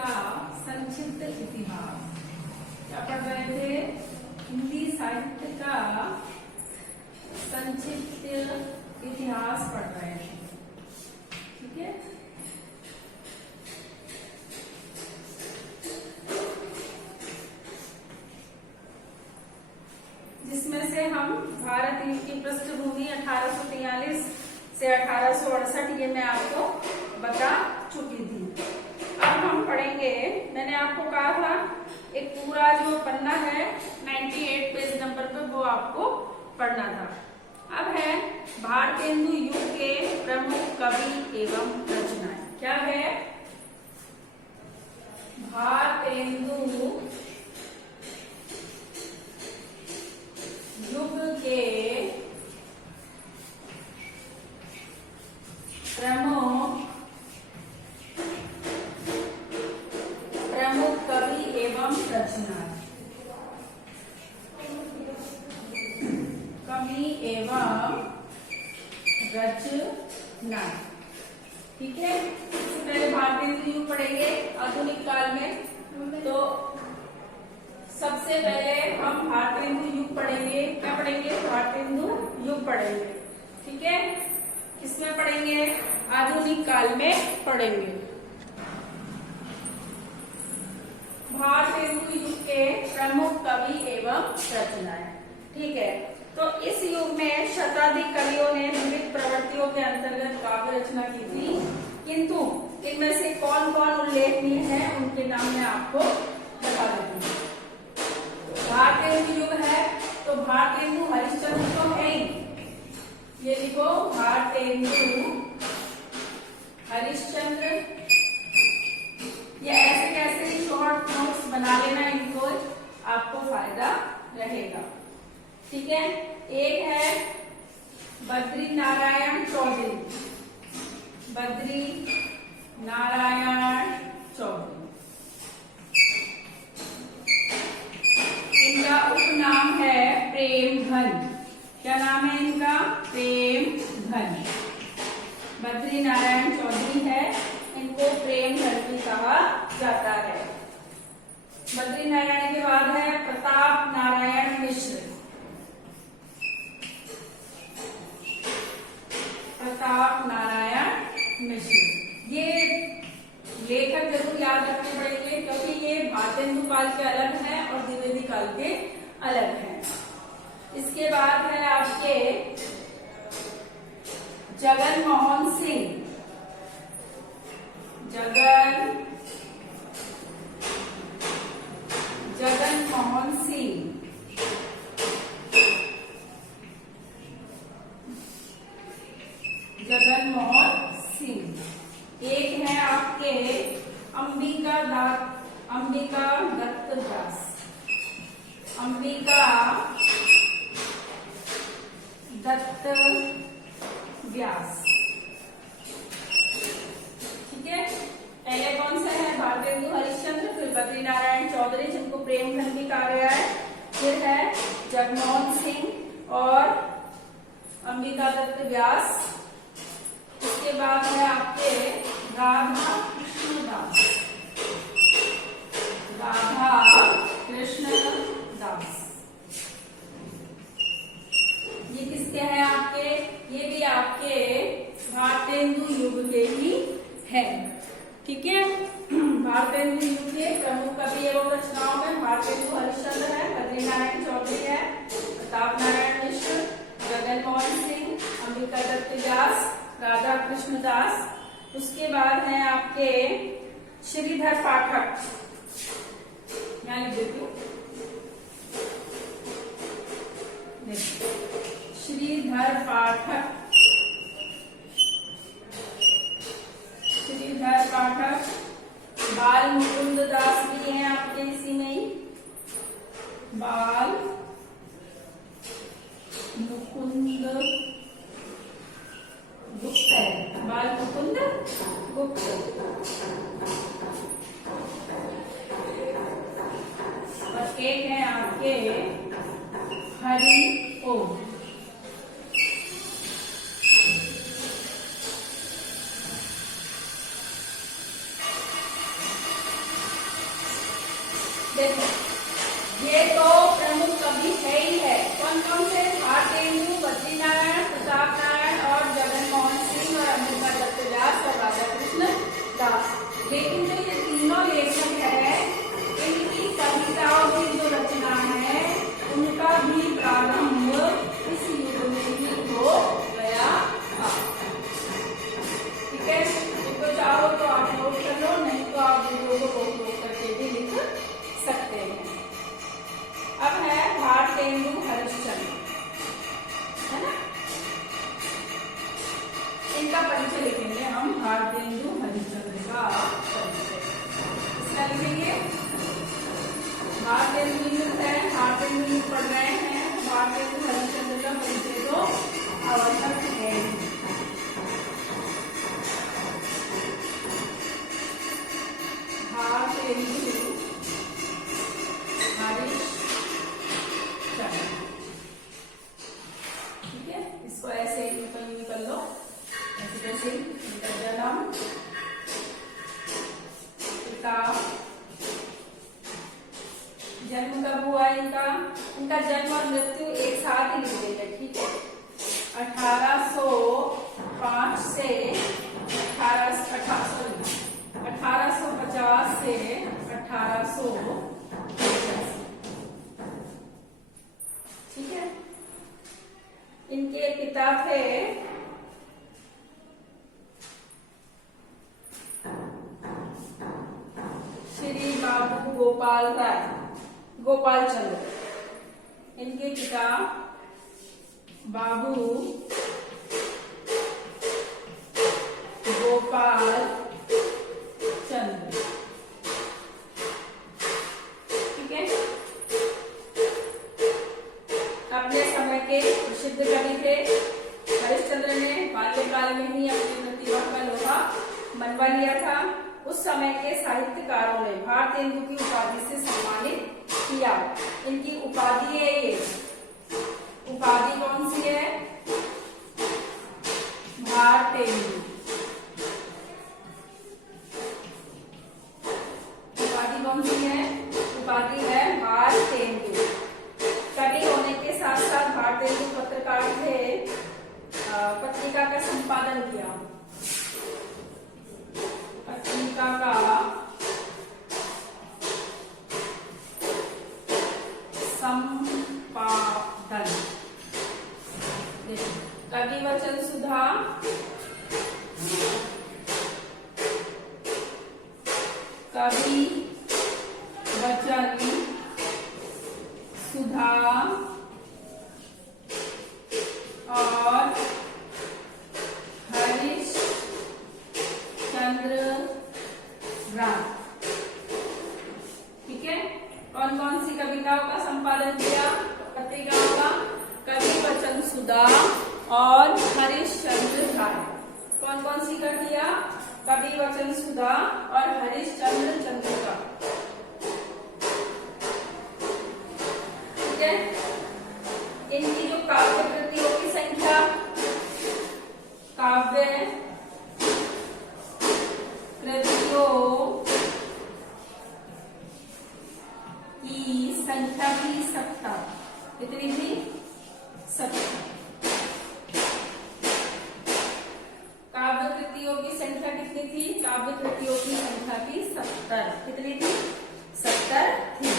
का संक्षिप्त इतिहास। क्या पढ़ रहे थे? हिंदी साहित्य का संक्षिप्त इतिहास पढ़ रहे थे। ठीक है, जिसमें से हम भारत की पृष्ठभूमि 1843 से 1868 ये मैं आपको बता चुकी थी। अब हम पढ़ेंगे, मैंने आपको कहा था एक पूरा जो पन्ना है 98 पेज नंबर पे वो आपको पढ़ना था। अब है भारतेंदु युग के प्रमुख कवि एवं रचनाएं। क्या है? भारतेंदु युग के प्रमुख कवि एवं रचना। कवि एवं रचना। ठीक है, इससे पहले भारतेंदु युग पढ़ेंगे आधुनिक काल में। तो सबसे पहले हम भारतेंदु युग पढ़ेंगे। क्या पढ़ेंगे? भारतेंदु युग पढ़ेंगे। ठीक है, किसमें पढ़ेंगे? आधुनिक काल में पढ़ेंगे। भारतेंदु युग के प्रमुख कवि एवं रचनाएं। ठीक है, तो इस युग में शताधिक कवियों ने विविध प्रवृत्तियों के अंतर्गत काव्य रचना की थी, किंतु इनमें से कौन कौन उल्लेखनीय है उनके नाम मैं आपको बता देती हूँ। भारतेंदु युग है तो भारतेंदु हरिश्चंद्र तो है ही, ये लिखो भारतेंदु हरिश्चंद्र। ये ऐसे कैसे शॉर्ट नोट्स बना लेना, इनको आपको फायदा रहेगा। ठीक है, एक है बद्री नारायण चौधरी। बद्री नारायण चौधरी, इनका उपनाम है प्रेम धन। क्या नाम है इनका? प्रेम धन। बद्री नारायण चौधरी है, इनको प्रेम धन भी कहा जाता है। बद्री नारायण के बाद है प्रताप नारायण मिश्र। प्रताप नारायण मिश्र, ये लेखक जरूर याद रखने पड़ेंगे क्योंकि ये भारतेंदु काल के अलग है और द्विवेदी काल के अलग है। इसके बाद है आपके जगन मोहन सिंह। जगन मोहन सिंह, जगन मोहन सिंह। एक है आपके अंबिका दत्त व्यास। अंबिका दत्त व्यास। ठीक है, पहले कौन सा है? भारतेंदु हरिश्चंद्र, फिर बद्री नारायण चौधरी जिनको प्रेमधन भी कहा गया है, फिर है जगमोहन सिंह और अंबिका दत्त व्यास। इसके बाद है आपके राधा कृष्ण दास। राधा कृष्ण दास, ये किसके हैं आपके? ये भी आपके भारतेंदु युग के ही है। ठीक है, भारतेंदु युग के प्रमुख कवि एवं रचनाओं में भारतेंदु हरिश्चंद्र है, बद्री नारायण चौधरी है, प्रताप नारायण मिश्र, जगन मोहन सिंह, अंबिका दत्त व्यास, राधा कृष्ण दास। उसके बाद है आपके श्रीधर पाठक। यहाँ लिख देती हूँ, श्रीधर पाठक। श्रीधर पाठक, बाल मुकुंद दास भी हैं आपके इसी में ही। बाल मुकुंद गुप्त है, बाल मुकुंद गुप्त। और एक है आपके हरि ओम। देखो ये तो प्रमुख कवि है ही है। कौन कौन से? भारतेंदु, बद्रीनारायण, प्रताप नारायण और जगन मोहन सिंह और अमृता दत्त व्यास और राधा कृष्ण दास। लेकिन जो ये तीनों लेखक है, इनकी कविताओं की जो रचना है उनका भी प्रारंभ इस युग में ही हो गया था। ठीक है, तो चाहो तो आप नोट कर लो, नहीं तो आप वीडियो को रोक करके भी लिख सकते हैं। अब है भारतेंदु हरिश्चंद्र, है ना? इनका परिचय लिखेंगे हम, भारतेंदु हरिश्चंद्र का परिचय। इसका लिखेंगे भारतेंदु युग है, भारतेंदु युग पढ़ रहे हैं, भारतेंदु हरिश्चंद्र का परिचय तो आवश्यक है। भारतेंदु ठीक है, इसको ऐसे निकल लो, ऐसे कैसे इनका जन्म, पिता, जन्म कब हुआ इनका, इनका जन्म और मृत्यु एक साथ ही लिख देंगे। ठीक है, 1805 से 1850 से 1885। ठीक है, इनके पिता थे श्री बाबू गोपाल राय, गोपाल चंद्र। इनके पिता बाबू गोपाल चंद्र। ठीक है, अपने समय के प्रसिद्ध कवि थे। हरिश्चंद्र ने बाल्यकाल में ही अपनी प्रतिभा का लोहा मनवा लिया था। उस समय के साहित्यकारों ने भारतेंदु की उपाधि से सम्मानित किया। इनकी उपाधि है ये, उपाधि कौन सी है? भारतेंदु। उपाधि कौन सी है? उपाधि है भारतेंदु। कवि होने के साथ साथ भारतेंदु पत्रकार थे, पत्रिका का संपादन किया, पत्रिका का संपादन। कवि वचन सुधा, कवि वचन सुधा और हरीश चंद्र राय। ठीक है, कौन कौन सी कविताओं का संपादन किया? पत्रिकाओं का कवि वचन सुधा और हरीश चंद्र राय। कौन कौन सी का किया? कवि वचन सुधा और हरीश चंद्र का। ठीक है, इनकी जो काव्य कृतियों की संख्या, काव्य कृतियों की संख्या थी 70। कितनी थी? 70। काव्य कृतियों की संख्या कितनी थी? काव्य कृतियों की संख्या थी 70। कितनी थी? 70 थी।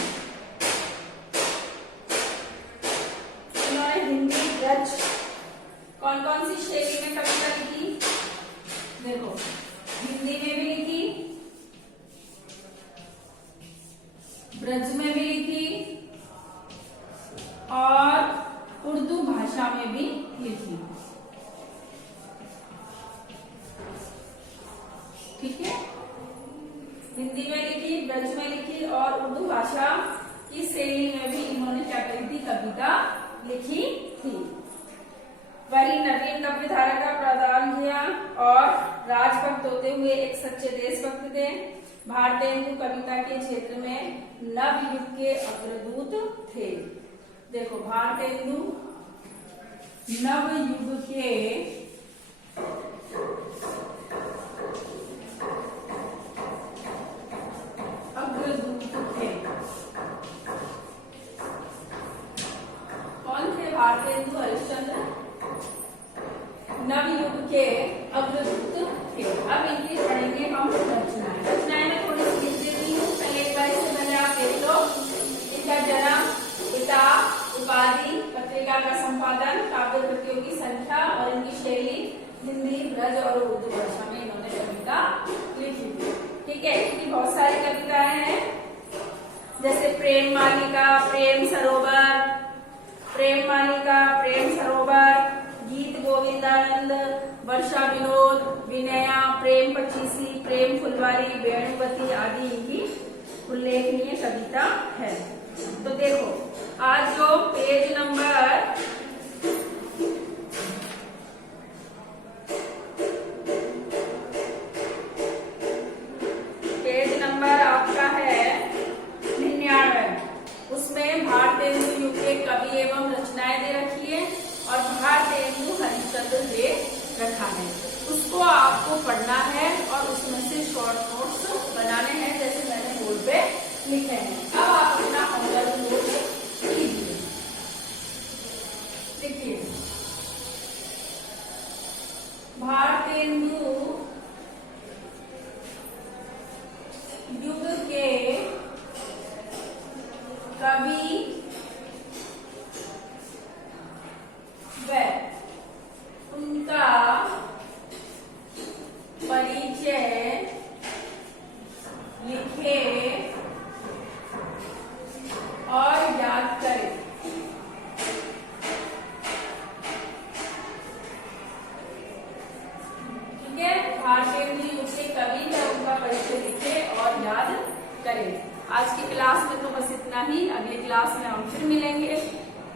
इन्होंने हिंदी, ब्रज, कौन कौन सी शैली में कविता लिखी? देखो, हिंदी में भी लिखी, ब्रज में भी लिखी और उर्दू भाषा में भी लिखी। ठीक है, हिंदी में लिखी, ब्रज में लिखी और उर्दू भाषा की शैली में भी इन्होंने क्या करी थी? कविता लिखी थी। वही नवीन काव्य धारा का प्रदान किया और राजभक्त होते हुए एक सच्चे देशभक्त थे। भारतेंदु कविता के क्षेत्र में नवयुग के अग्रदूत थे। देखो, भारतेंदु नवयुग के अग्रदूत थे। भारतेंदु हरिश्चंद्र नवयुग के अग्रदूत थे। अब इनकी पढ़ेंगे हम रचनाएं। रचनाएं में थोड़ी सी लिख देती हूँ, पहले एक बार इससे पहले आप देख लो। इनका जन्म, पिता, उपाधि, पत्रिका का संपादन, काव्य कृतियों की संख्या और इनकी शैली हिंदी, ब्रज और उर्दू भाषा में इन्होंने कविता लिखी थी। ठीक है, इनकी बहुत सारी कविताएं हैं, जैसे प्रेम मालिका, प्रेम सरोवर, प्रेम मालिका, प्रेम सरोवर, गीत गोविंदानंद, वर्षा विनोद, विनया, प्रेम पचीसी, प्रेम फुलवारी, वेणुवती आदि इनकी उल्लेखनीय कविता है। तो देखो आज जो पेज नंबर आपका है 99, उसमें भारतेंदु युग के कवि एवं रचनाएं दे रखी है और भारतेंदु हरिश्चंद्र दे रखा है। उसको आपको पढ़ना है और उसमें से शॉर्ट नोट्स बनाने हैं, जैसे मैंने बोर्ड पे लिखे हैं। अब आप अपना होमवर्क नोट कीजिए। देखिए, भारतेंदु युग के कवि व उनका परिचय लिखे और याद करें। ठीक है, भारतेंदु युग के कवि व उनका परिचय लिखे और याद करें। आज की क्लास में तो बस इतना ही। अगली क्लास में हम फिर मिलेंगे।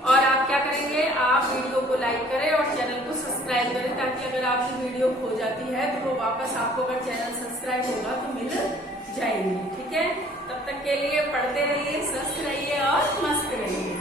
और आप क्या करेंगे, आप वीडियो को लाइक करें और चैनल को सब्सक्राइब करें, ताकि अगर आपकी वीडियो खो जाती है तो वो वापस आपको अगर चैनल सब्सक्राइब होगा तो मिल जाएगी। ठीक है, तब तक के लिए पढ़ते रहिए, स्वस्थ रहिए और मस्त रहिए।